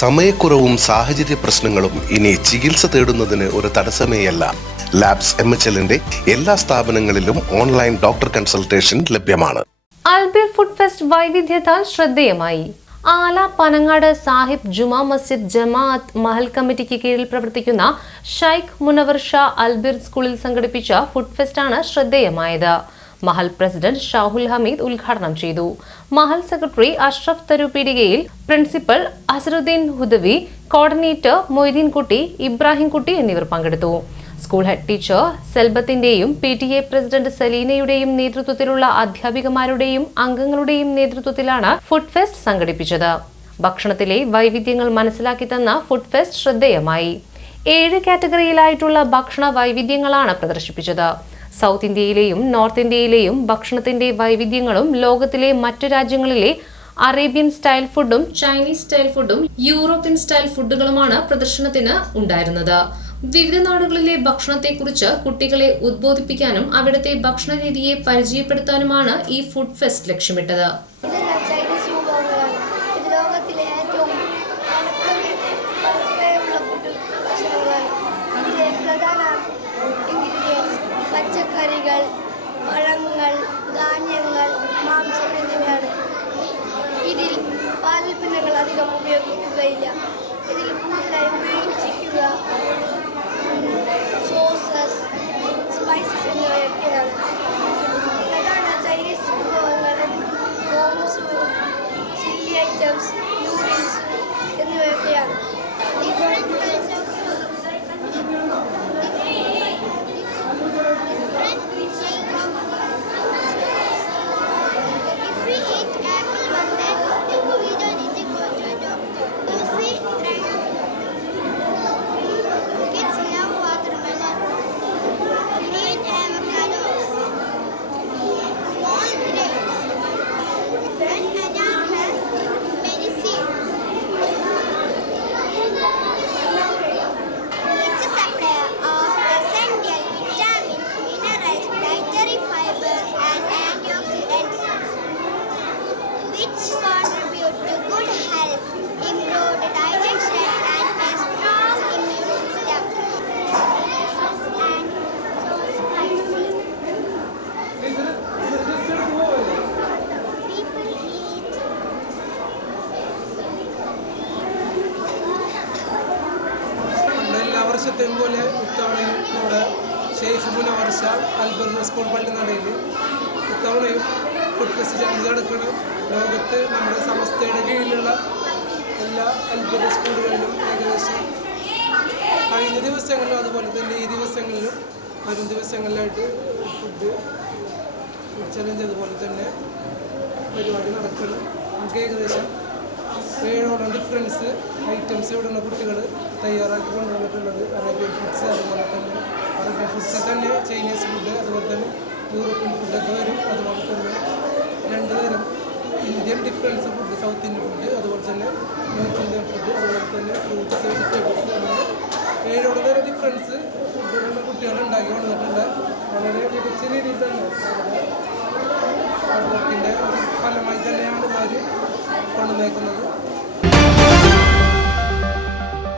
സമയക്കുറവും സാഹചര്യ പ്രശ്നങ്ങളും ഇനി ചികിത്സ തേടുന്നതിന് ഒരു തടസ്സമേയല്ല. ലാബ്സ് എം എച്ച് എല്ലിന്റെ എല്ലാ സ്ഥാപനങ്ങളിലും ഓൺലൈൻ ഡോക്ടർ കൺസൾട്ടേഷൻ ലഭ്യമാണ്. അൽബിർ ഫുഡ് ഫെസ്റ്റ് വൈവിധ്യത്താൽ ശ്രദ്ധേയമായി. ആല പനങ്ങാട് സാഹിബ് ജുമാ മസ്ജിദ് ജമാഅത്ത് മഹൽ കമ്മിറ്റിക്ക് കീഴിൽ പ്രവർത്തിക്കുന്ന ഷൈഖ് മുനവർ ഷാ അൽബിർ സ്കൂളിൽ സംഘടിപ്പിച്ച ഫുഡ് ഫെസ്റ്റാണ് ശ്രദ്ധേയമായത്. മഹൽ പ്രസിഡന്റ് ഷാഹുൽ ഹമീദ് ഉദ്ഘാടനം ചെയ്തു. Mahal secretary Ashraf തരുപീടികയിൽ principal Azharuddin Hudawi coordinator Moideenkutty Ibrahimkutty എന്നിവർ പങ്കെടുത്തു. സ്കൂൾ ഹെഡ് ടീച്ചർ സെൽബത്തിന്റെയും പി ടി എ പ്രസിഡന്റ് സലീനയുടെയും നേതൃത്വത്തിലുള്ള അധ്യാപികമാരുടെയും അംഗങ്ങളുടെയും നേതൃത്വത്തിലാണ് ഫുഡ് ഫെസ്റ്റ് സംഘടിപ്പിച്ചത്. ഭക്ഷണത്തിലെ വൈവിധ്യങ്ങൾ മനസ്സിലാക്കി തന്ന ഫുഡ് ഫെസ്റ്റ് ശ്രദ്ധേയമായി. ഏഴ് കാറ്റഗറിയിലായിട്ടുള്ള ഭക്ഷണ വൈവിധ്യങ്ങളാണ് പ്രദർശിപ്പിച്ചത്. സൗത്ത് ഇന്ത്യയിലെയും നോർത്ത് ഇന്ത്യയിലെയും ഭക്ഷണത്തിന്റെ വൈവിധ്യങ്ങളും ലോകത്തിലെ മറ്റു രാജ്യങ്ങളിലെ അറേബ്യൻ സ്റ്റൈൽ ഫുഡും ചൈനീസ് സ്റ്റൈൽ ഫുഡും യൂറോപ്യൻ സ്റ്റൈൽ ഫുഡുകളുമാണ് പ്രദർശനത്തിന് ഉണ്ടായിരുന്നത്. വിവിധ നാടുകളിലെ ഭക്ഷണത്തെക്കുറിച്ച് കുട്ടികളെ ഉദ്ബോധിപ്പിക്കാനും അവിടുത്തെ ഭക്ഷണ രീതിയെ പരിചയപ്പെടുത്താനുമാണ് ഈ ഫുഡ് ഫെസ്റ്റ് ലക്ഷ്യമിട്ടത്. chamo Pedro Leilha. നമ്മുടെ എല്ലാ വർഷത്തെയും പോലെ ഇത്തവണയും നമ്മുടെ ഷെയ്ഖ് മുനവർഷ അൽബർണ സ്കൂൾ പള്ളി നടയിൽ ഇത്തവണയും ഫുഡ് ഫെസ്റ്റ് ചലഞ്ച് നടക്കണം ലോകത്ത് നമ്മുടെ സമസ്തയുടെ കീഴിലുള്ള എല്ലാ അൽബർണ സ്കൂളുകളിലും ഏകദേശം കഴിഞ്ഞ ദിവസങ്ങളിലും അതുപോലെ തന്നെ ഈ ദിവസങ്ങളിലും വരും ദിവസങ്ങളിലായിട്ട് ഫുഡ് ഫുഡ് ചലഞ്ച് അതുപോലെ തന്നെ പരിപാടി നടക്കണം. നമുക്ക് ഏകദേശം ഏഴോളം ഡിഫറൻസ് ഐറ്റംസ് ഇവിടെയുള്ള കുട്ടികൾ തയ്യാറാക്കിക്കൊണ്ട് വന്നിട്ടുള്ളത്. അറേബ്യൻ ഫുഡ്സ് അതുപോലെ തന്നെ അറേബ്യൻ ഫുഡ്സിൽ തന്നെ ചൈനീസ് ഫുഡ് അതുപോലെ തന്നെ യൂറോപ്യൻ ഫുഡൊക്കെ വരും. അതുപോലെ തന്നെ രണ്ട് തരം Indian difference food south Indian food അതുപോലെ തന്നെ നോർത്ത് ഇന്ത്യൻ ഫുഡ് അതുപോലെ തന്നെ ഫ്രൂട്ട്സ് വെജിറ്റബിൾസ് അങ്ങനെ ഏഴോടെ തരം ഡിഫറൻസ് ഫുഡുകളുടെ കുട്ടികൾ ഉണ്ടാക്കി വളർന്നിട്ടുണ്ട് വളരെ മികച്ച രീതിയിൽ തന്നെ.